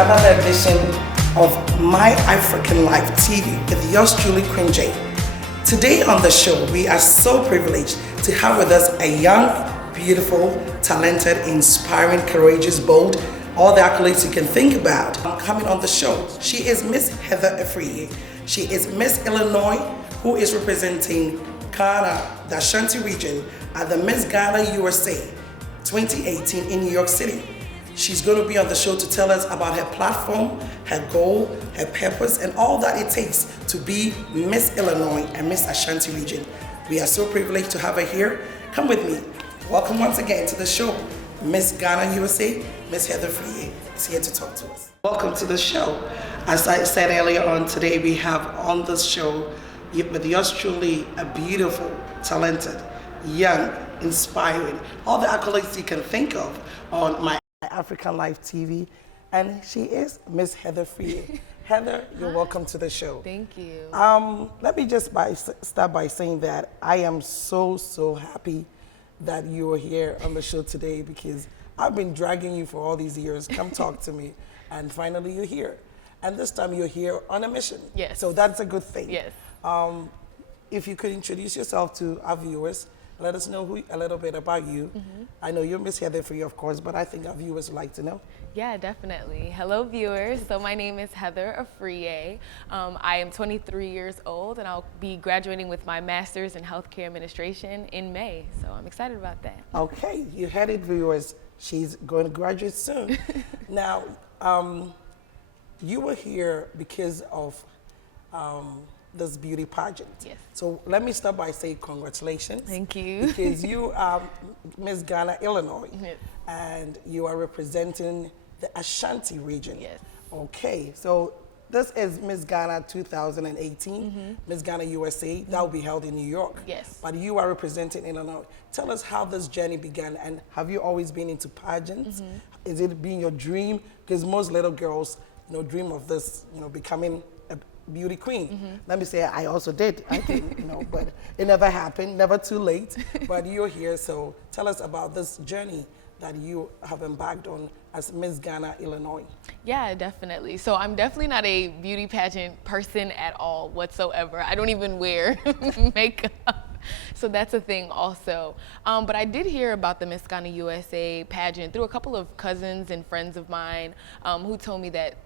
another edition of My African Life TV with yours truly, Queen Jane. Today on the show, we are so privileged to have with us a young, beautiful, talented, inspiring, courageous, bold, all the accolades you can think about. Coming on the show, she is Miss Heather Afriye. She is Miss Illinois, who is representing Ghana, the Ashanti region, at the Miss Ghana USA 2018 in New York City. She's going to be on the show to tell us about her platform, her goal, her purpose, and all that it takes to be Miss Illinois and Miss Ashanti region. We are so privileged to have her here. Come with me. Welcome once again to the show. Miss Ghana USA, Miss Heather Afriye is here to talk to us. Welcome to the show. As I said earlier on, today we have on this show with yours truly a beautiful, talented, young, inspiring, all the accolades you can think of on My African Life TV, and she is Miss Heather Afriye. Heather, you're welcome to the show. Thank you. Let me just start by saying that I am so happy that you are here on the show today, because I've been dragging you for all these years. Come talk to me, and finally you're here. And this time you're here on a mission. Yes. So that's a good thing. Yes. If you could introduce yourself to our viewers, let us know a little bit about you. Mm-hmm. I know you're Miss Heather Afriye, of course, but I think our viewers would like to know. Yeah, definitely. Hello, viewers. So my name is Heather Afriye. I am 23 years old, and I'll be graduating with my master's in healthcare administration in May. So I'm excited about that. Okay, you heard it, viewers. She's going to graduate soon. Now, you were here because of this beauty pageant. Yes. So let me start by saying congratulations. Thank you. Because you are Miss Ghana, Illinois, Yes. and you are representing the Ashanti region. Yes. Okay, so this is Miss Ghana 2018, Miss Ghana USA. That will be held in New York. Yes. But you are representing Illinois. Tell us how this journey began, and have you always been into pageants? Is it been your dream? Because most little girls, dream of this, becoming a beauty queen. Let me say I also did. I did, but it never happened, never too late. But you're here, so tell us about this journey that you have embarked on as Miss Ghana, Illinois. Yeah, definitely. So I'm definitely not a beauty pageant person at all whatsoever. I don't even wear makeup. So that's a thing also. But I did hear about the Miss Ghana USA pageant through a couple of cousins and friends of mine who told me that,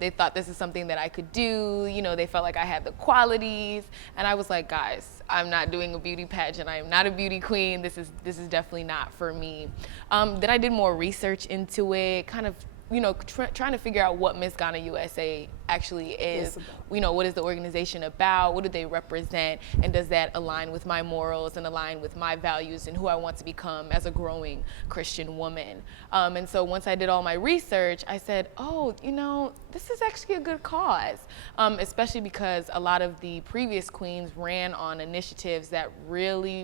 they thought this is something that I could do. They felt like I had the qualities. And I was like, guys, I'm not doing a beauty pageant. I am not a beauty queen. This is definitely not for me. Then I did more research into it, kind of trying to figure out what Miss Ghana USA actually is. What is the organization about? What do they represent? And does that align with my morals and align with my values and who I want to become as a growing Christian woman? And so once I did all my research, I said, oh, this is actually a good cause, especially because a lot of the previous queens ran on initiatives that really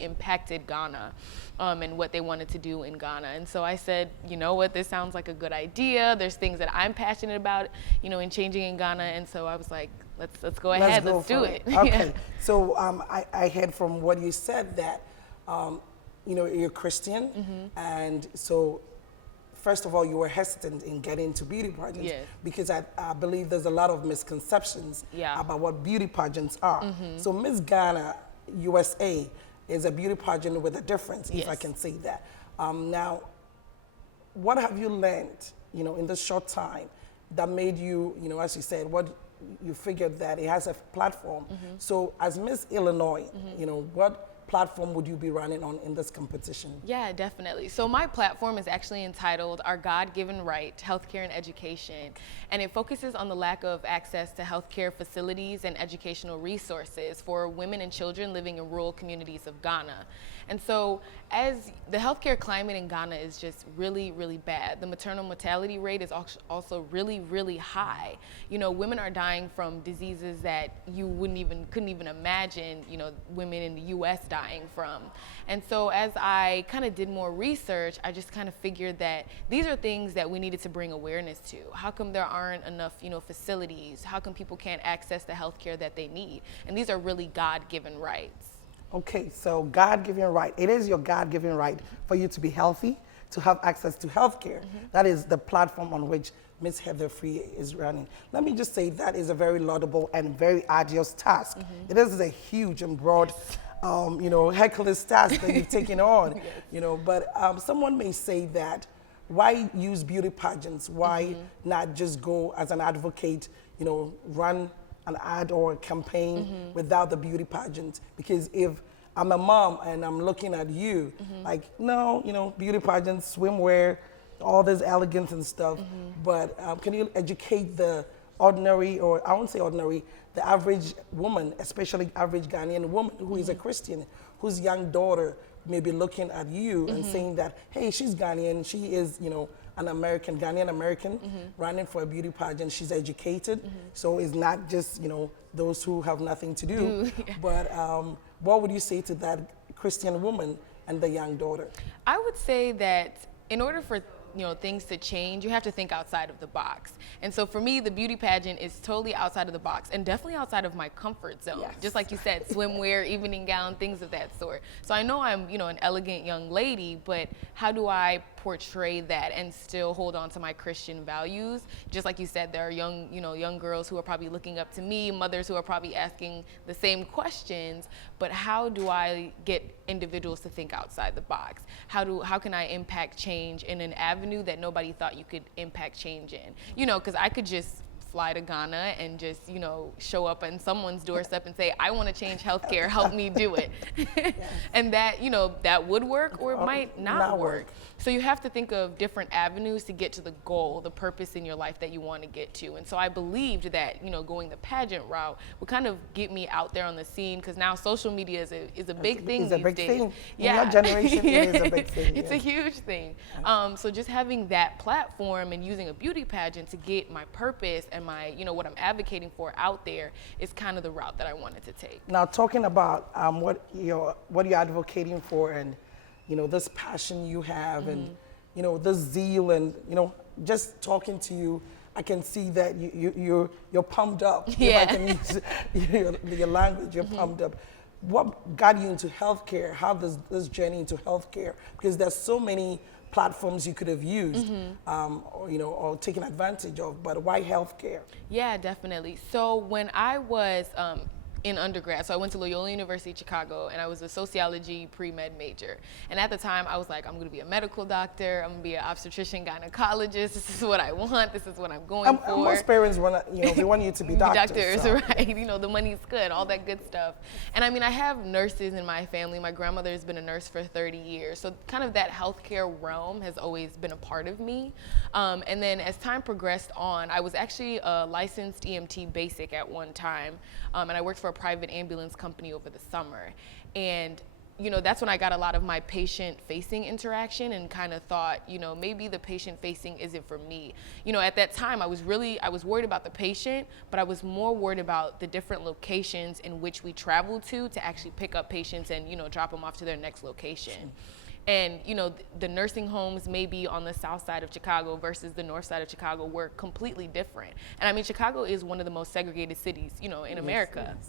impacted Ghana. And what they wanted to do in Ghana. And so I said, you know what, this sounds like a good idea. There's things that I'm passionate about, in changing in Ghana. And so I was like, let's go ahead, let's do it. Okay, so I heard from what you said that, you're Christian. And so first of all, you were hesitant in getting into beauty pageants. Yes. Because I believe there's a lot of misconceptions about what beauty pageants are. So Miss Ghana USA is a beauty pageant with a difference, if I can say that. Now, what have you learned, in this short time that made you, as you said, what you figured that it has a platform. So as Miss Illinois, what platform would you be running on in this competition? Yeah, definitely. So my platform is actually entitled Our God-Given Right, Healthcare and Education, and it focuses on the lack of access to healthcare facilities and educational resources for women and children living in rural communities of Ghana. And so as the healthcare climate in Ghana is just really, really bad, the maternal mortality rate is also really, really high. Women are dying from diseases that you couldn't even imagine, women in the US dying from. And so as I kind of did more research, I just kind of figured that these are things that we needed to bring awareness to. How come there aren't enough, facilities? How come people can't access the healthcare that they need? And these are really God-given rights. Okay, so God-given right. It is your God-given right for you to be healthy, to have access to healthcare. That is the platform on which Ms. Heather Free is running. Let me just say that is a very laudable and very arduous task. It is a huge and broad, Hercules task that you've taken on, but someone may say that why use beauty pageants? Why not just go as an advocate, run an ad or a campaign without the beauty pageant? Because if I'm a mom and I'm looking at you, like, no, beauty pageants, swimwear, all this elegance and stuff, but can you educate the ordinary, or I won't say ordinary, the average woman, especially average Ghanaian woman who is a Christian, whose young daughter may be looking at you and saying that, hey, she's Ghanaian, she is, an American, Ghanaian American, running for a beauty pageant, she's educated, so it's not just, those who have nothing to do. But what would you say to that Christian woman and the young daughter? I would say that in order for things to change, you have to think outside of the box. And so for me, the beauty pageant is totally outside of the box and definitely outside of my comfort zone. Yes. Just like you said, swimwear, evening gown, things of that sort. So I know I'm, an elegant young lady, but how do I portray that and still hold on to my Christian values? Just like you said, there are young girls who are probably looking up to me, mothers who are probably asking the same questions, but how do I get individuals to think outside the box? How can I impact change in an avenue that nobody thought you could impact change in? Because I could just fly to Ghana and just, show up on someone's doorstep and say, I want to change healthcare, help me do it. And that, that would work or it might not work. So you have to think of different avenues to get to the goal, the purpose in your life that you want to get to. And so I believed that, going the pageant route would kind of get me out there on the scene, because now social media is a big thing these days. It's a big thing. In your generation, it is a big thing. It's a huge thing. So just having that platform and using a beauty pageant to get my purpose and my, what I'm advocating for out there is kind of the route that I wanted to take. Now, talking about what you're advocating for, and this passion you have, and this zeal, and just talking to you, I can see that you're pumped up. Yeah. If I can use your language, you're pumped up. What got you into healthcare? How does this journey into healthcare? Because there's so many platforms you could have used, or taken advantage of, but why healthcare? Yeah, definitely. So when I was in undergrad, so I went to Loyola University Chicago, and I was a sociology pre-med major. And at the time, I was like, I'm gonna be a medical doctor, I'm gonna be an obstetrician gynecologist, this is what I want, this is what I'm going for. Most parents want they want you to be doctors. So. Right, the money's good, all that good stuff. And I mean, I have nurses in my family. My grandmother's been a nurse for 30 years. So kind of that healthcare realm has always been a part of me. And then as time progressed on, I was actually a licensed EMT basic at one time. And I worked for a private ambulance company over the summer. And that's when I got a lot of my patient-facing interaction and kind of thought, maybe the patient-facing isn't for me. At that time, I was worried about the patient, but I was more worried about the different locations in which we traveled to actually pick up patients and, drop them off to their next location. And, the nursing homes maybe on the south side of Chicago versus the north side of Chicago were completely different. And I mean, Chicago is one of the most segregated cities, in America. Yes.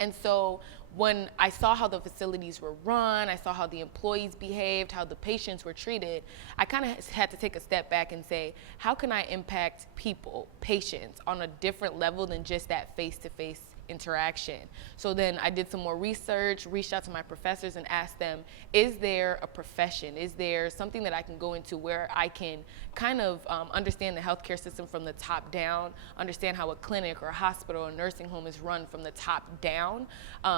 And so when I saw how the facilities were run, I saw how the employees behaved, how the patients were treated, I kind of had to take a step back and say, how can I impact people, patients, on a different level than just that face-to-face interaction? So then I did some more research, reached out to my professors and asked them, is there a profession? Is there something that I can go into where I can kind of understand the healthcare system from the top down, understand how a clinic or a hospital or nursing home is run from the top down,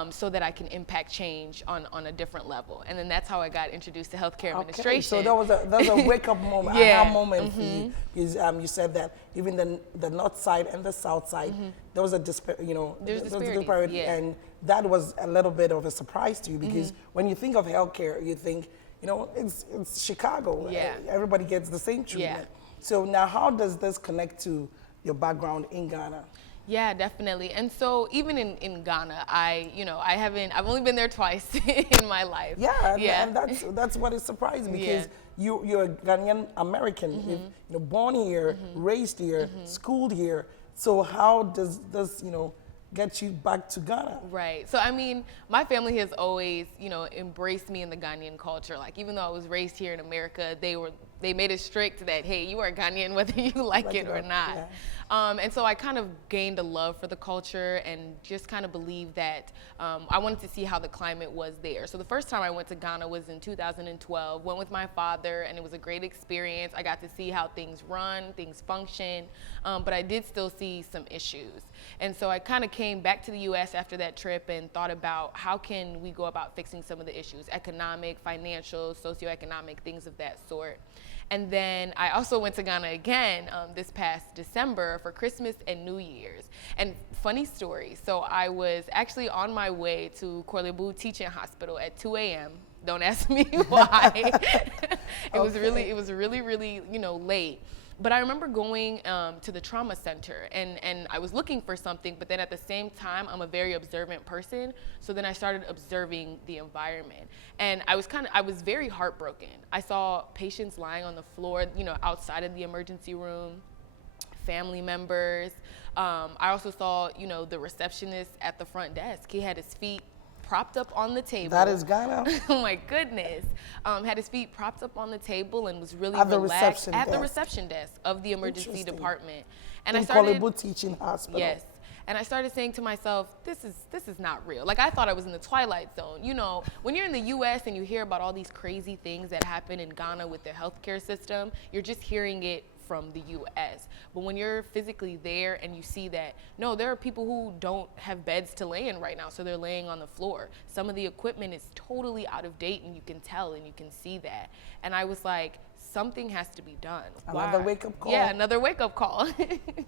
so that I can impact change on a different level? And then that's how I got introduced to healthcare administration. So that was a wake-up moment, Yeah. aha moment for you. Because you said that even the north side and the south side, there was a disparity, Yeah. and that was a little bit of a surprise to you, because when you think of healthcare, you think, it's Chicago. Yeah. Everybody gets the same treatment. Yeah. So now, how does this connect to your background in Ghana? Yeah, definitely. And so even in Ghana, I've only been there twice in my life. Yeah, and that's what is surprising, because you're a Ghanaian American, born here, raised here, schooled here. So how does this, get you back to Ghana. Right. So, I mean, my family has always, embraced me in the Ghanaian culture. Like, even though I was raised here in America, they made it strict that, hey, you are Ghanaian whether you like it or not. Yeah. And so I kind of gained a love for the culture and just kind of believed that I wanted to see how the climate was there. So the first time I went to Ghana was in 2012, went with my father, and it was a great experience. I got to see how things run, things function, but I did still see some issues. And so I kind of came back to the US after that trip and thought about how can we go about fixing some of the issues, economic, financial, socioeconomic, things of that sort. And then I also went to Ghana again this past December for Christmas and New Year's. And funny story, so I was actually on my way to Korle-Bu Teaching Hospital at 2 a.m. Don't ask me why. It was really, late. But I remember going to the trauma center and I was looking for something, but then at the same time, I'm a very observant person. So then I started observing the environment and I was very heartbroken. I saw patients lying on the floor, outside of the emergency room, family members. I also saw, the receptionist at the front desk. He had his feet propped up on the table. That is Ghana? Oh my goodness. Had his feet propped up on the table and was really at relaxed the at the reception desk of the emergency department. And in Korle-Bu Teaching Hospital. Yes. And I started saying to myself, this is not real. Like I thought I was in the Twilight Zone. When you're in the US and you hear about all these crazy things that happen in Ghana with the healthcare system, you're just hearing it from the US. But when you're physically there and you see that, no, there are people who don't have beds to lay in right now, so they're laying on the floor. Some of the equipment is totally out of date and you can tell and you can see that. And I was like, something has to be done. Another wake-up call? Yeah, another wake-up call.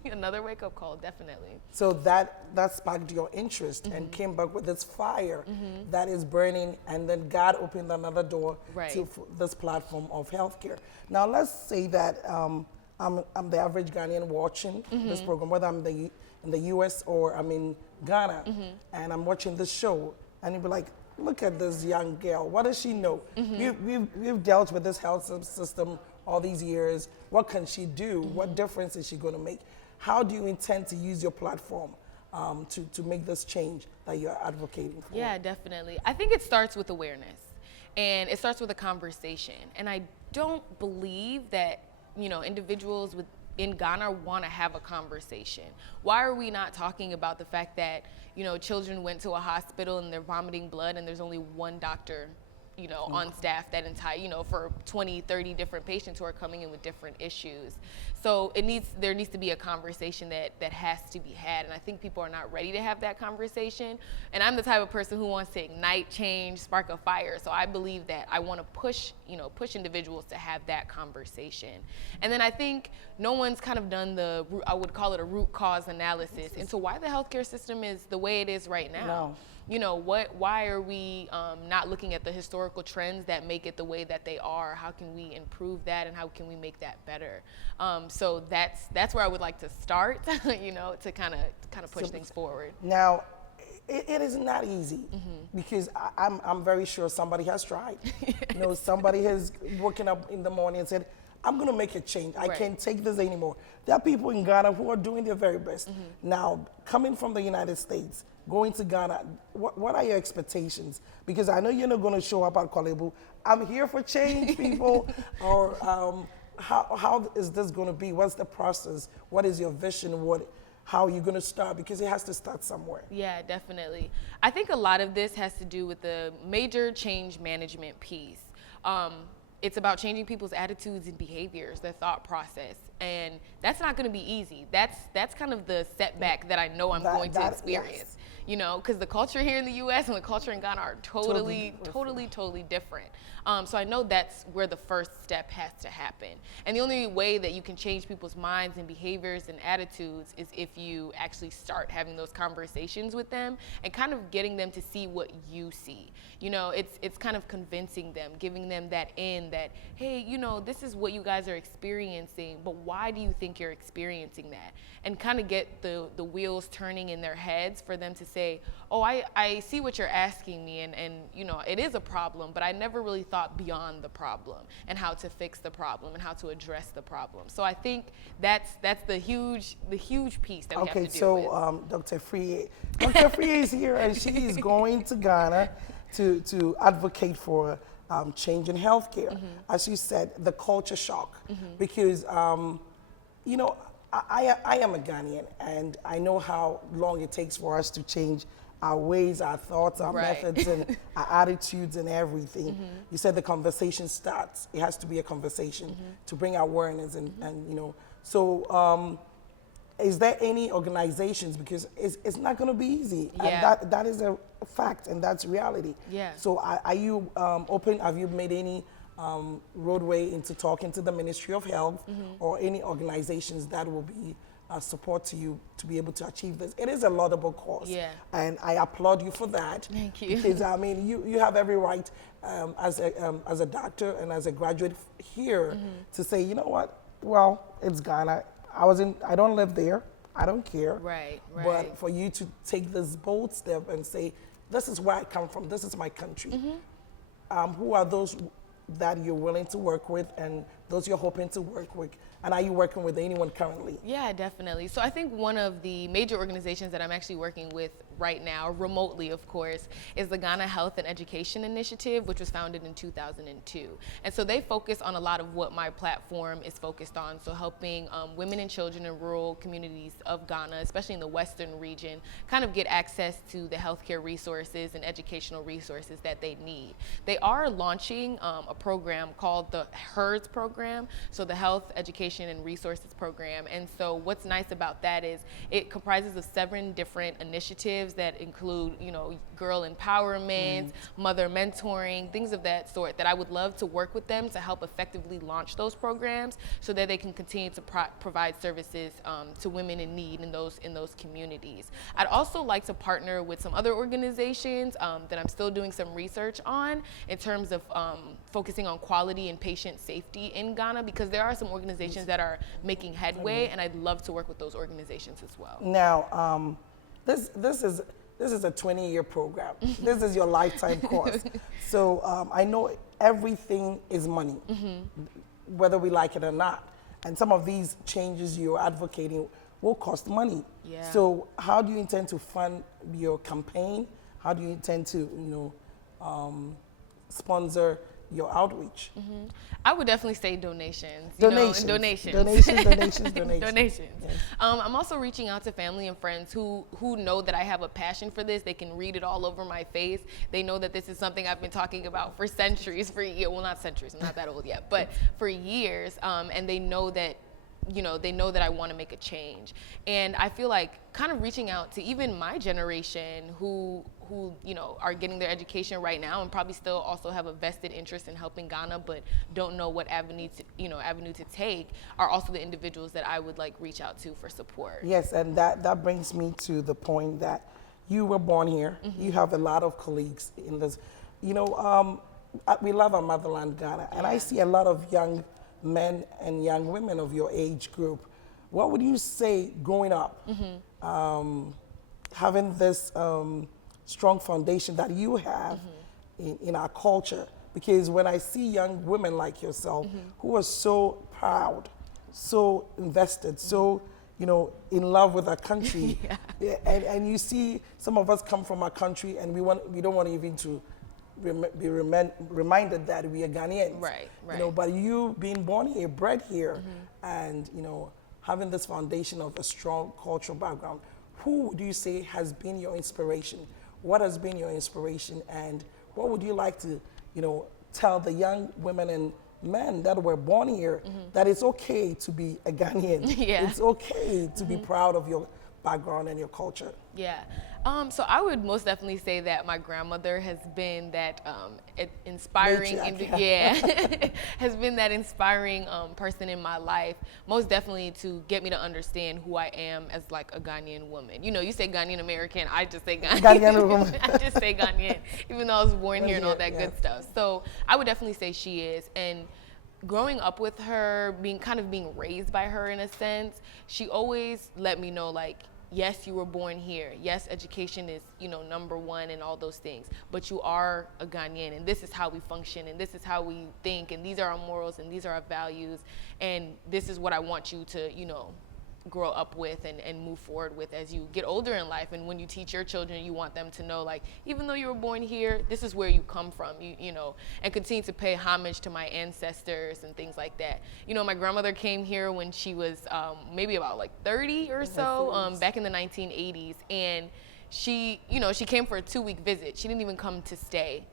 Another wake-up call, definitely. So that sparked your interest and came back with this fire that is burning, and then God opened another door to this platform of healthcare. Now let's say that I'm the average Ghanaian watching this program, whether I'm in the US or I'm in Ghana, and I'm watching this show, and you'll be like, look at this young girl. What does she know? We've dealt with this health system all these years. What can she do? What difference is she going to make? How do you intend to use your platform to make this change that you're advocating for? Yeah, definitely. I think it starts with awareness, and it starts with a conversation. And I don't believe that individuals in Ghana want to have a conversation. Why are we not talking about the fact that, children went to a hospital and they're vomiting blood and there's only one doctor, on staff that entire, for 20, 30 different patients who are coming in with different issues. So there needs to be a conversation that has to be had. And I think people are not ready to have that conversation. And I'm the type of person who wants to ignite change, spark a fire. So I believe that I want to push individuals to have that conversation. And then I think no one's kind of done I would call it a root cause analysis into why the healthcare system is the way it is right now. No. Why are we not looking at the historical trends that make it the way that they are? How can we improve that and how can we make that better? So that's where I would like to start, to kind of push things forward. Now, it is not easy because I'm very sure somebody has tried. Somebody has woken up in the morning and said, I'm going to make a change. I can't take this anymore. There are people in Ghana who are doing their very best. Now, coming from the United States, going to Ghana, what are your expectations? Because I know you're not going to show up at Korle-Bu. I'm here for change, people. Or how is this going to be? What's the process? What is your vision? How are you going to start? Because it has to start somewhere. Yeah, definitely. I think a lot of this has to do with the major change management piece. It's about changing people's attitudes and behaviors, their thought process. And that's not going to be easy. That's kind of the setback that I know I'm going to experience. Yes. Because the culture here in the US and the culture in Ghana are totally different. So I know that's where the first step has to happen. And the only way that you can change people's minds and behaviors and attitudes is if you actually start having those conversations with them and kind of getting them to see what you see. It's kind of convincing them, giving them that hey, this is what you guys are experiencing, but why why do you think you're experiencing that? And kind of get the wheels turning in their heads for them to say, oh, I see what you're asking me, and you know, it is a problem, but I never really thought beyond the problem and how to fix the problem and how to address the problem. So I think that's the huge piece that we have to deal with. Okay, so Dr. Frier is here, and she is going to Ghana to advocate for change in healthcare. As you said, the culture shock, because you know, I am a Ghanaian, and I know how long it takes for us to change our ways, our thoughts, our methods, and our attitudes and everything. You said the conversation starts. It has to be a conversation to bring awareness and you know. So is there any organizations, because it's not going to be easy, and that is a fact, and that's reality. So are you open? Have you made any roadway into talking to the Ministry of Health or any organizations that will be support to you to be able to achieve this? It is a laudable cause, and I applaud you for that. Thank you. Because I mean, you have every right as a doctor and as a graduate here to say, you know what? Well, it's Ghana. I don't live there. I don't care. Right. But for you to take this bold step and say, this is where I come from. This is my country. Who are those that you're willing to work with, and those you're hoping to work with? And are you working with anyone currently? Yeah, definitely. So I think one of the major organizations that I'm actually working with right now, remotely of course, is the Ghana Health and Education Initiative, which was founded in 2002. And so they focus on a lot of what my platform is focused on. So helping women and children in rural communities of Ghana, especially in the Western region, kind of get access to the healthcare resources and educational resources that they need. They are launching a program called the HERS program, so the Health, Education, and Resources program. And so what's nice about that is it comprises of 7 different initiatives that include, you know, girl empowerment, mother mentoring, things of that sort, that I would love to work with them to help effectively launch those programs so that they can continue to provide services to women in need in those communities. I'd also like to partner with some other organizations that I'm still doing some research on in terms of focusing on quality and patient safety in Ghana, because there are some organizations that are making headway, and I'd love to work with those organizations as well. Now, this is a 20-year program. This is your lifetime course. So I know everything is money, whether we like it or not. And some of these changes you're advocating will cost money. So how do you intend to fund your campaign? How do you intend to, you know, sponsor your outreach? I would definitely say donations. Donations. Yes. I'm also reaching out to family and friends who know that I have a passion for this. They can read it all over my face. They know that this is something I've been talking about for centuries, well, not centuries, I'm not that old yet, but for years. And they know that, you know, they know that I want to make a change. And I feel like kind of reaching out to even my generation who you know, are getting their education right now and probably still also have a vested interest in helping Ghana, but don't know what avenue to take, are also the individuals that I would like reach out to for support. Yes, and that brings me to the point that you were born here. You have a lot of colleagues in this. You know, we love our motherland, Ghana, and I see a lot of young men and young women of your age group. What would you say growing up, having this strong foundation that you have in our culture? Because when I see young women like yourself who are so proud, so invested, so, you know, in love with our country, and you see some of us come from our country and we don't want even to be reminded that we are Ghanaians. Right. You know, but you being born here, bred here, and, you know, having this foundation of a strong cultural background, who do you say has been your inspiration? What has been your inspiration, and what would you like to, you know, tell the young women and men that were born here that it's okay to be a Ghanaian? It's okay to be proud of your background and your culture. So I would most definitely say that my grandmother has been that inspiring, has been that inspiring person in my life, most definitely to get me to understand who I am as like a Ghanaian woman. You know, you say Ghanaian American, I just say Ghanaian woman. I just say Ghanaian, even though I was born here and all that good stuff. So I would definitely say she is. And growing up with her, being raised by her in a sense, she always let me know, like, yes, you were born here. Yes, education is, number one and all those things. But you are a Ghanaian, and this is how we function, and this is how we think, and these are our morals, and these are our values, and this is what I want you to, grow up with and move forward with as you get older in life. And when you teach your children, you want them to know, like, even though you were born here, this is where you come from, and continue to pay homage to my ancestors and things like that. My grandmother came here when she was maybe about like 30 or so, back in the 1980s. And she came for a 2-week visit. She didn't even come to stay.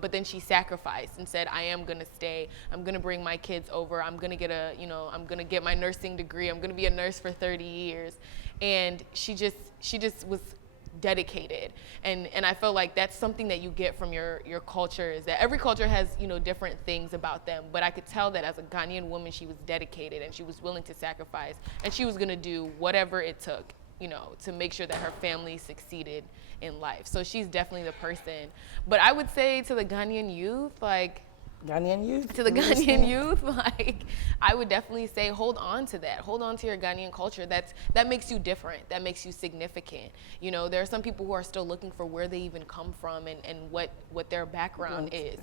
But then she sacrificed and said, I am gonna stay. I'm gonna bring my kids over. I'm gonna get I'm gonna get my nursing degree. I'm gonna be a nurse for 30 years. And she just was dedicated. And I feel like that's something that you get from your culture, is that every culture has, different things about them. But I could tell that as a Ghanaian woman, she was dedicated and she was willing to sacrifice, and she was gonna do whatever it took, to make sure that her family succeeded in life. So she's definitely the person. But I would say to the Ghanaian youth, like, I would definitely say hold on to that. Hold on to your Ghanaian culture. That makes you different. That makes you significant. There are some people who are still looking for where they even come from and what their background is.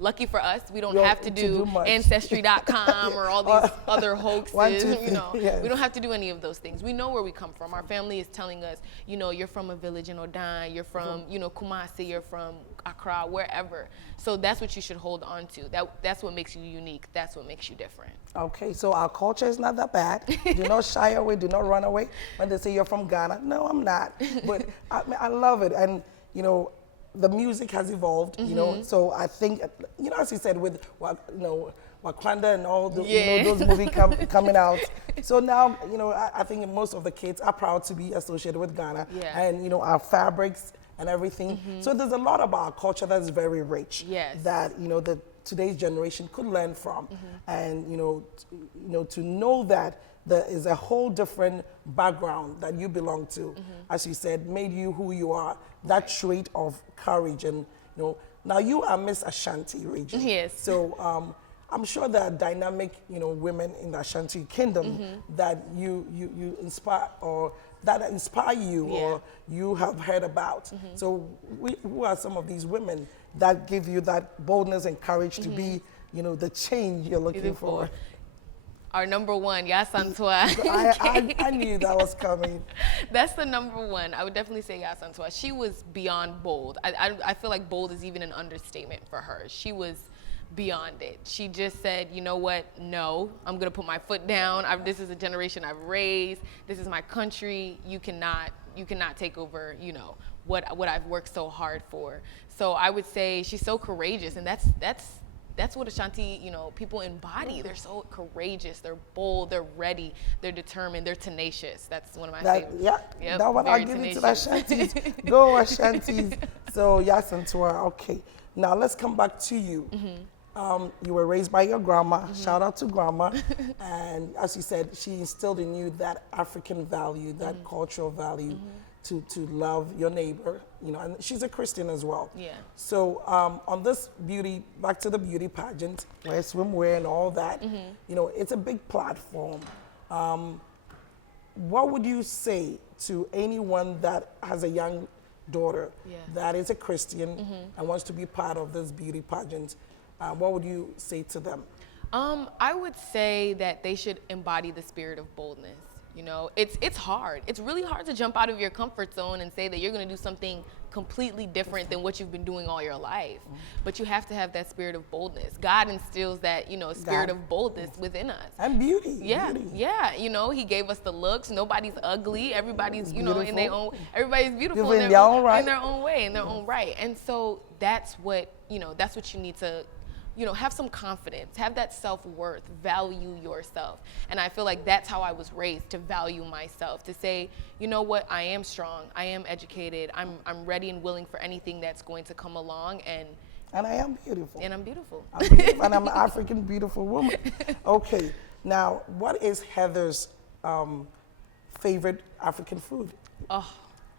Lucky for us, we don't have to do Ancestry.com or all these other hoaxes. We don't have to do any of those things. We know where we come from. Our family is telling us, you're from a village in Odan, you're from, Kumasi, you're from Accra, wherever. So that's what you should hold on to. That's what makes you unique. That's what makes you different. Okay, so our culture is not that bad. Do not shy away. Do not run away when they say you're from Ghana. No, I'm not. But I love it. And, the music has evolved, So I think, as you said, with, Wakanda and all the, those movies coming out. So now, I think most of the kids are proud to be associated with Ghana. Yeah. And, our fabrics and everything. So there's a lot about our culture that's very rich. Yes. That, the today's generation could learn from. And, to know that there is a whole different background that you belong to, as you said, made you who you are, that trait of courage. And, now you are Miss Ashanti region. Yes. So I'm sure there are dynamic, women in the Ashanti kingdom that you inspire, or that inspire you, or you have heard about. So who are some of these women that give you that boldness and courage to be, the change you're looking for? Our number one, Yasantua. I knew that was coming. That's the number one. I would definitely say Yasantua. She was beyond bold. I feel like bold is even an understatement for her. She was beyond it. She just said, you know what? No, I'm gonna put my foot down. This is a generation I've raised. This is my country. You cannot take over, what I've worked so hard for. So I would say she's so courageous, and that's what Ashanti, people embody. They're so courageous. They're bold. They're ready. They're determined. They're tenacious. That's one of my favorites. Yeah, yep, that one I'll give it to the Ashantis. Go Ashantis. So Yasantua. Okay. Now let's come back to you. You were raised by your grandma. Shout out to grandma. And as you said, she instilled in you that African value, that cultural value, to love your neighbor. And she's a Christian as well. Yeah. So on this back to the beauty pageant, where swimwear and all that, it's a big platform. What would you say to anyone that has a young daughter that is a Christian and wants to be part of this beauty pageant? What would you say to them? I would say that they should embody the spirit of boldness. It's hard. It's really hard to jump out of your comfort zone and say that you're going to do something completely different than what you've been doing all your life. But you have to have that spirit of boldness. God instills that, spirit of boldness within us. And beauty. Yeah, beauty. yeah. He gave us the looks. Nobody's ugly. Everybody's, in their own. Everybody's beautiful in their own right. In their own way, in their own right. And so that's what you need to. Have some confidence, have that self-worth, value yourself. And I feel like that's how I was raised, to value myself, to say, you know what, I am strong, I am educated, I'm ready and willing for anything that's going to come along, and I am beautiful. And I'm beautiful. And I'm an African beautiful woman. Okay, now what is Heather's favorite African food? Oh,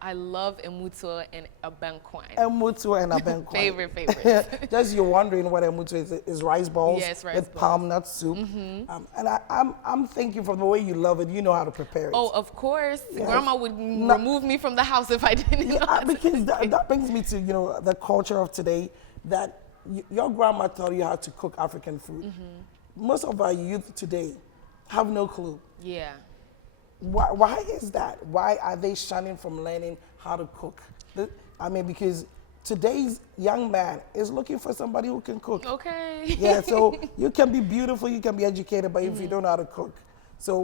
I love emutua and abenquine. Emutu and abenquine. Favorite. Just you're wondering what emutu is rice balls Yes, rice with balls. palm nut soup. And I'm thinking from the way you love it, you know how to prepare it. Oh, of course. Yes. Grandma would remove me from the house if I didn't know how to Because cook. that brings me to, the culture of today, that your grandma taught you how to cook African food. Most of our youth today have no clue. Yeah. Why is that? Why are they shunning from learning how to cook? Because today's young man is looking for somebody who can cook. Okay. Yeah, so you can be beautiful, you can be educated, but if you don't know how to cook. So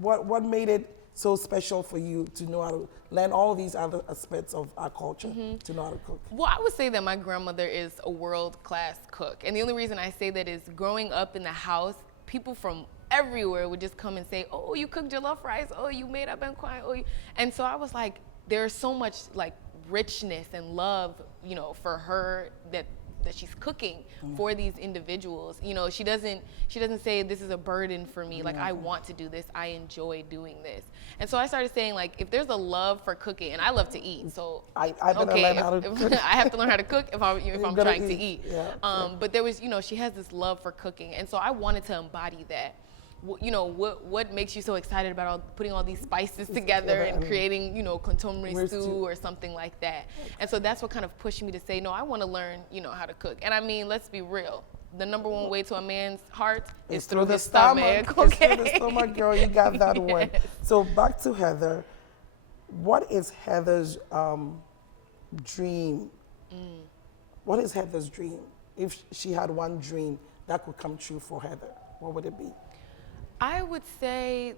what made it so special for you to know how to learn all these other aspects of our culture, to know how to cook? Well, I would say that my grandmother is a world-class cook. And the only reason I say that is growing up in the house, people from everywhere would just come and say, oh, you cooked jollof rice, oh, you made abenquine, oh, and so I was like, there's so much like richness and love, for her that she's cooking for these individuals. She doesn't say this is a burden for me. Like, I want to do this. I enjoy doing this. And so I started saying, like, if there's a love for cooking, and I love to eat, so I better learn how to cook. I have to learn how to cook if I'm trying to eat. Yeah. But there was, she has this love for cooking, and so I wanted to embody that. What makes you so excited about putting all these spices together and creating, consomme stew or something like that? And so that's what kind of pushed me to say, no, I want to learn, how to cook. And I mean, let's be real. The number one way to a man's heart is through his stomach. Okay? It's through the stomach, girl. You got that one. So back to Heather. What is Heather's dream? What is Heather's dream? If she had one dream that could come true for Heather, what would it be? I would say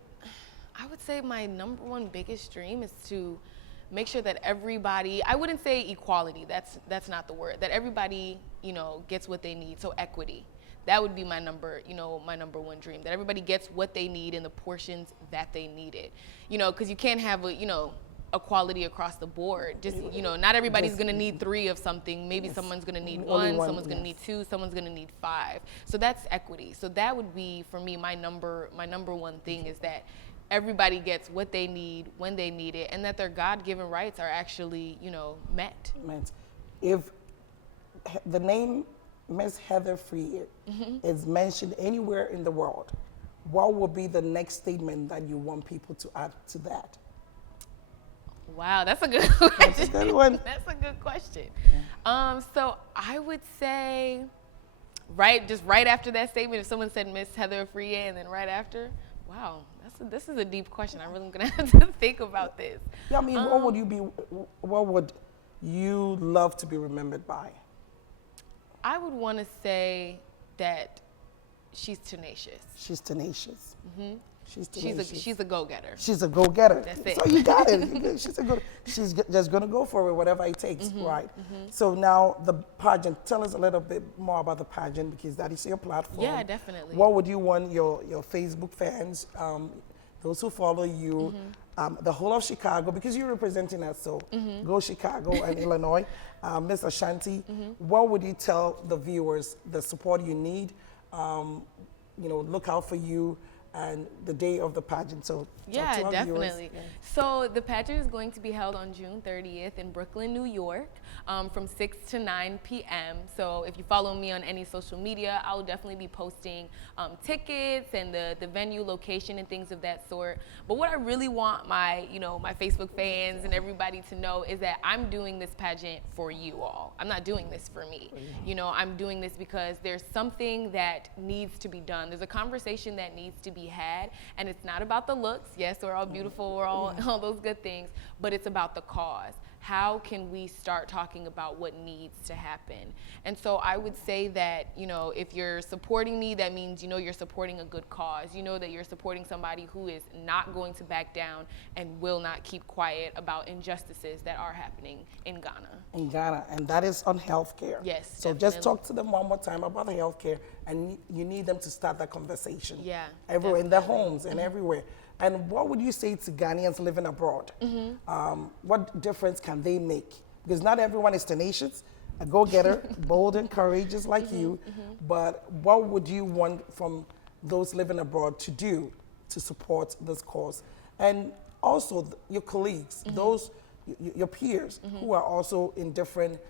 my number one biggest dream is to make sure that everybody, I wouldn't say equality, that's not the word, that everybody, gets what they need. So equity. That would be my number one dream, that everybody gets what they need in the portions that they need it. Because you can't have equality across the board. Just, not everybody's going to need 3 of something. Maybe someone's going to need one, someone's going to need 2, someone's going to need 5. So that's equity. So that would be, for me, my number one thing is that everybody gets what they need when they need it, and that their God-given rights are actually, met. If the name Miss Heather Free is mentioned anywhere in the world, what would be the next statement that you want people to add to that? Wow, that's a good question. That's a good one. That's a good question. So I would say, just right after that statement, if someone said Miss Heather Free, and then right after, wow, this is a deep question. I'm really gonna have to think about this. Yeah, I mean, what would you love to be remembered by? I would want to say that she's tenacious. She's tenacious. She's a go-getter. She's a go-getter. That's it. So you got it. She's just gonna go for it, whatever it takes, right? So now the pageant. Tell us a little bit more about the pageant, because that is your platform. Yeah, definitely. What would you want your Facebook fans, those who follow you, the whole of Chicago, because you're representing us, so go Chicago and Illinois, Miss Ashanti. What would you tell the viewers, the support you need, look out for you, and the day of the pageant? So yeah, definitely. So the pageant is going to be held on June 30th in Brooklyn, New York, from 6 to 9 p.m. So if you follow me on any social media, I'll definitely be posting tickets and the venue location and things of that sort. But what I really want my Facebook fans and everybody to know is that I'm doing this pageant for you all. I'm not doing this for me. I'm doing this because there's something that needs to be done. There's a conversation that needs to be had, and it's not about the looks. Yes, we're all beautiful, we're all those good things, but it's about the cause. How can we start talking about what needs to happen? And so I would say that, if you're supporting me, that means, you're supporting a good cause. That you're supporting somebody who is not going to back down and will not keep quiet about injustices that are happening in Ghana. In Ghana, and that is on healthcare. Yes, so definitely. Just talk to them one more time about the healthcare, and you need them to start that conversation. Yeah, everywhere, in their homes and everywhere. And what would you say to Ghanaians living abroad? What difference can they make? Because not everyone is tenacious, a go-getter, bold and courageous like you, but what would you want from those living abroad to do to support this cause? And also your colleagues, those your peers who are also in different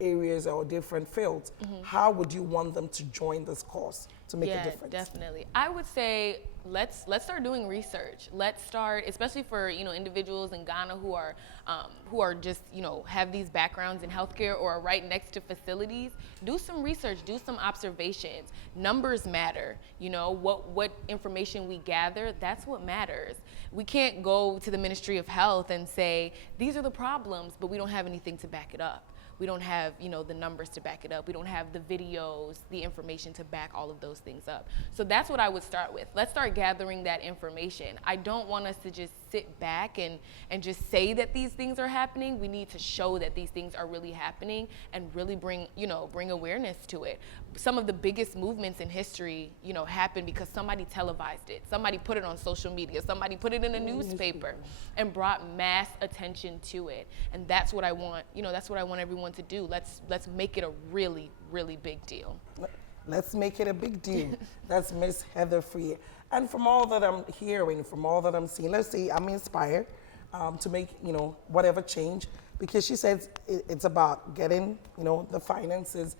areas or different fields, how would you want them to join this course to make a difference? Definitely. I would say let's start doing research. Let's start, especially for individuals in Ghana who are just have these backgrounds in healthcare or are right next to facilities. Do some research. Do some observations. Numbers matter. What information we gather, that's what matters. We can't go to the Ministry of Health and say these are the problems, but we don't have anything to back it up. We don't have, the numbers to back it up. We don't have the videos, the information to back all of those things up. So that's what I would start with. Let's start gathering that information. I don't want us to just sit back and just say that these things are happening. We need to show that these things are really happening and really bring awareness to it. Some of the biggest movements in history, happened because somebody televised it. Somebody put it on social media. Somebody put it in a newspaper and brought mass attention to it. And that's what I want, that's what I want everyone to do. Let's make it a really, really big deal. Let's make it a big deal. That's Miss Heather Free. And from all that I'm hearing, from all that I'm seeing, let's say I'm inspired to make, whatever change, because she says it's about getting, the finances.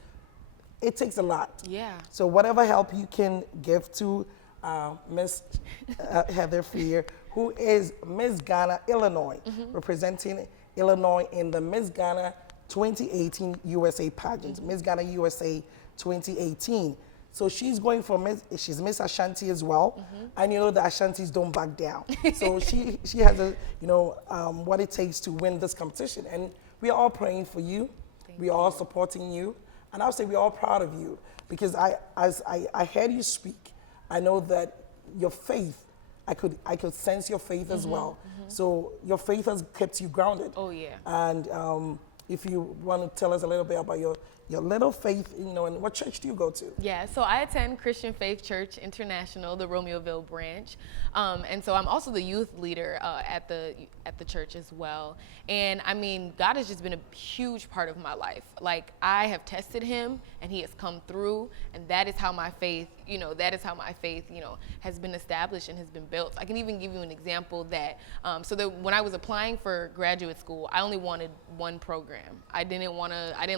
It takes a lot. Yeah. So whatever help you can give to Miss Heather Freer, who is Miss Ghana, Illinois, representing Illinois in the Miss Ghana 2018 USA pageant, Miss Ghana USA 2018. So she's going for she's Miss Ashanti as well, and the Ashantis don't back down. So she has what it takes to win this competition, and we are all praying for you. We are all supporting you, and I would say we're all proud of you, because as I heard you speak, I know that your faith, I could sense your faith as well. So your faith has kept you grounded. Oh yeah. And if you want to tell us a little bit about your little faith, and what church do you go to? Yeah, so I attend Christian Faith Church International, the Romeoville branch, and so I'm also the youth leader at the church as well. And I mean, God has just been a huge part of my life. Like, I have tested Him, and He has come through, and that is how my faith, has been established and has been built. I can even give you an example that, when I was applying for graduate school, I only wanted one program. I didn't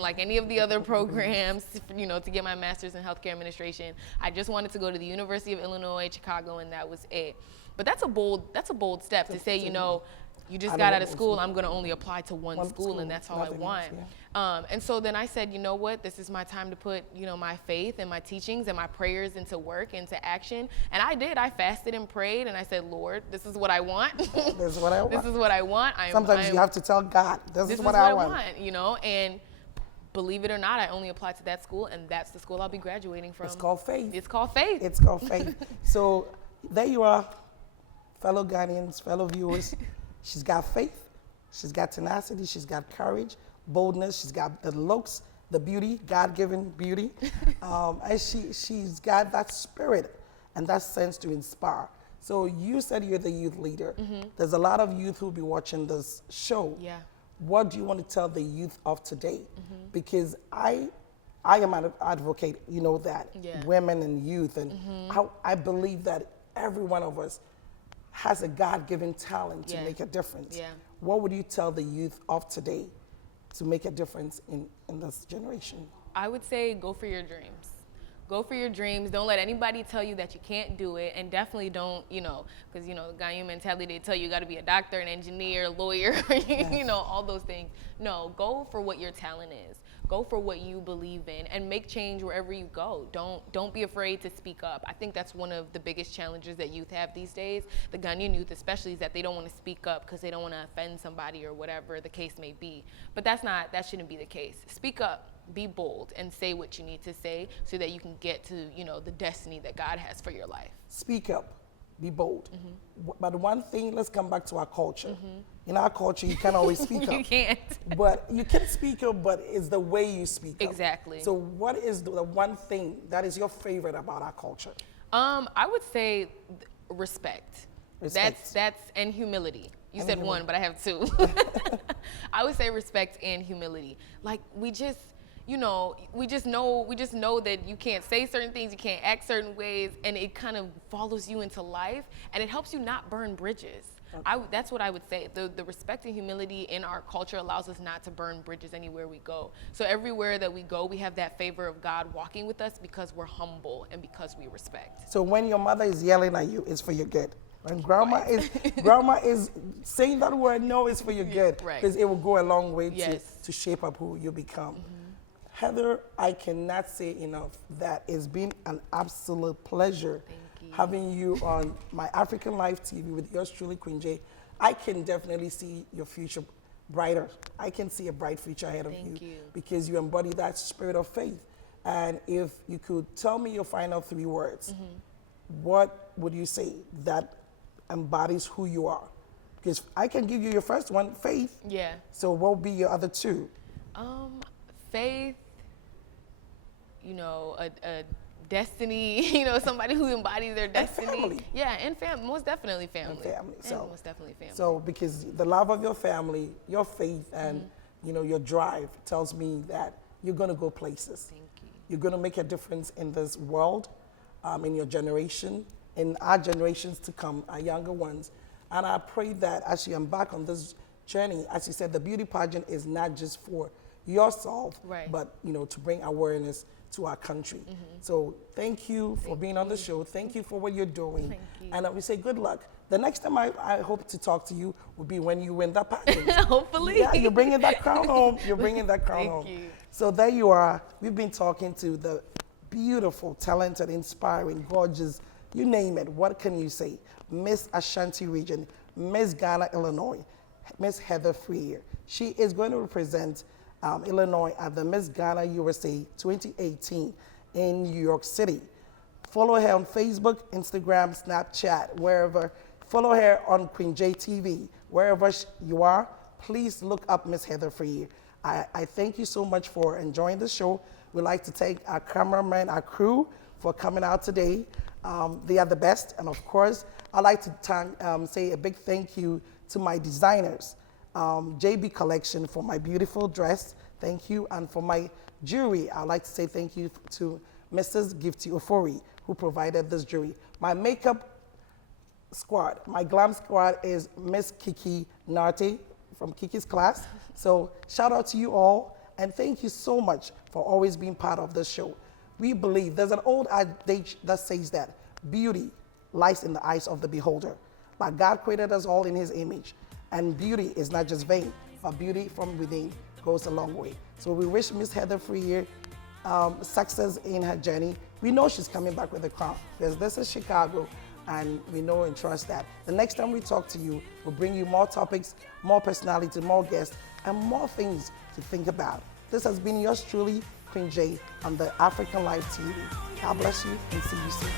like any of the other programs, to get my master's in healthcare administration. I just wanted to go to the University of Illinois, Chicago, and that was it. But that's a bold step to say, you just got out of school, I'm going to only apply to one school, and that's all I want. And so then I said, you know what, this is my time to put, my faith and my teachings and my prayers into work, into action. And I did. I fasted and prayed, and I said, Lord, this is what I want. This is what I want. This is what I want. Sometimes you have to tell God, this is what I want. And believe it or not, I only applied to that school, and that's the school I'll be graduating from. It's called faith. It's called faith. It's called faith. So there you are, fellow Ghanaians, fellow viewers. She's got faith, she's got tenacity, she's got courage, boldness, she's got the looks, the beauty, God-given beauty, and she's got that spirit and that sense to inspire. So you said you're the youth leader. There's a lot of youth who'll be watching this show. Yeah. What do you want to tell the youth of today? Because I am an advocate, that, women and youth, and I believe that every one of us has a God-given talent to make a difference. Yeah. What would you tell the youth of today to make a difference in this generation? I would say go for your dreams. Go for your dreams. Don't let anybody tell you that you can't do it, and definitely don't, because, the Ghanaian mentality, they tell you got to be a doctor, an engineer, lawyer, all those things. No, go for what your talent is. Go for what you believe in, and make change wherever you go. Don't be afraid to speak up. I think that's one of the biggest challenges that youth have these days, the Ghanaian youth especially, is that they don't want to speak up because they don't want to offend somebody or whatever the case may be. But that shouldn't be the case. Speak up, be bold, and say what you need to say so that you can get to, the destiny that God has for your life. Speak up, be bold. But one thing, let's come back to our culture. In our culture, you can't always speak up. You can't. But you can speak up, but it's the way you speak up. Exactly. So what is the one thing that is your favorite about our culture? I would say respect. Respect. That's and humility. You said one, but I have two. I would say respect and humility. Like, we just know that you can't say certain things, you can't act certain ways, and it kind of follows you into life, and it helps you not burn bridges. That's what I would say. The respect and humility in our culture allows us not to burn bridges anywhere we go. So everywhere that we go, we have that favor of God walking with us because we're humble and because we respect. So when your mother is yelling at you, it's for your good. When grandma is saying that word, no, it's for your good. Right. Because it will go a long way Yes. to shape up who you become. Heather, I cannot say enough that it's been an absolute pleasure having you on my African Life TV with yours truly, Queen J. I can definitely see your future brighter. I can see a bright future ahead of Thank you. because you embody that spirit of faith. And if you could tell me your final 3 words, what would you say that embodies who you are? Because I can give you your first one, faith. Yeah. So what would be your other 2? Faith, you know, a destiny, you know, somebody who embodies their destiny. family. Yeah, and most definitely family. And family. So most definitely family. So because the love of your family, your faith, and you know your drive tells me that you're going to go places. Thank you. You're going to make a difference in this world, in your generation, in our generations to come, our younger ones. And I pray that as you embark on this journey, as you said, the beauty pageant is not just for yourself, Right. but you know to bring awareness to our country. So thank you for being on the show. Thank you for what you're doing. Thank you. And we say good luck. The next time I hope to talk to you will be when you win that pageant. Hopefully. Yeah, you're bringing that crown home. You're bringing that crown Thank home. you. So there you are. We've been talking to the beautiful, talented, inspiring, gorgeous, you name it. What can you say? Miss Ashanti Region, Miss Ghana, Illinois, Miss Heather Freer. She is going to represent Illinois at the Miss Ghana USA 2018 in New York City. Follow her on Facebook, Instagram, Snapchat, wherever. Follow her on Queen J TV. Wherever you are, please look up Miss Heather Freer. I thank you so much for enjoying the show. We'd like to thank our cameraman, our crew, for coming out today. They are the best. And of course, I'd like to say a big thank you to my designers, JB Collection, for my beautiful dress. Thank you. And for my jewelry, I'd like to say thank you to Mrs. Gifty Ofori, who provided this jewelry. My makeup squad, my glam squad is Miss Kiki Narte from Kiki's class. So shout out to you all, and thank you so much for always being part of this show. We believe there's an old adage that says that beauty lies in the eyes of the beholder. But God created us all in his image, and beauty is not just vain, but beauty from within goes a long way. So we wish Miss Heather Freer success in her journey. We know she's coming back with a crown because this is Chicago, and we know and trust that. The next time we talk to you, we'll bring you more topics, more personality, more guests, and more things to think about. This has been yours truly, Queen J, on the African Life TV. God bless you and see you soon.